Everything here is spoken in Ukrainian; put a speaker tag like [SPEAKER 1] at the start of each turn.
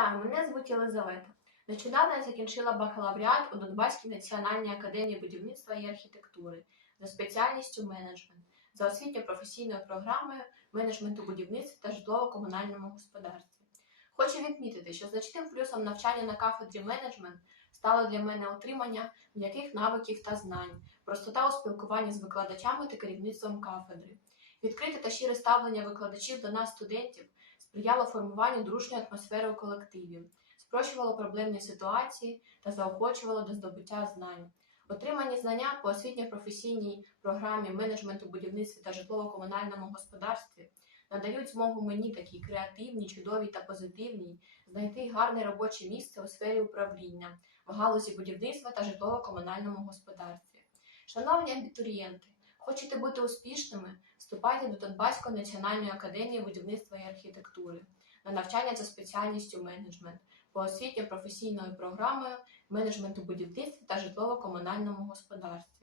[SPEAKER 1] Вітаю, мене звуть Єлизавета. Нещодавно я закінчила бакалавріат у Донбаській національній академії будівництва і архітектури за спеціальністю менеджмент за освітньо-професійною програмою менеджменту будівництва та житлово-комунальному господарстві. Хочу відмітити, що значним плюсом навчання на кафедрі менеджмент стало для мене отримання м'яких навиків та знань, простота у спілкуванні з викладачами та керівництвом кафедри. Відкрите та щире ставлення викладачів до нас, студентів, сприяло формуванню дружньої атмосфери у колективі, спрощувало проблемні ситуації та заохочувало до здобуття знань. Отримані знання по освітньо-професійній програмі менеджменту будівництва та житлово-комунальному господарстві надають змогу мені такій креативній, чудовій та позитивній знайти гарне робоче місце у сфері управління в галузі будівництва та житлово-комунальному господарстві. Шановні абітурієнти, хочете бути успішними? Вступайте до Донбаської національної академії будівництва і архітектури на навчання за спеціальністю менеджмент по освітньо-професійною програмою менеджменту будівництва та житлово-комунальному господарстві.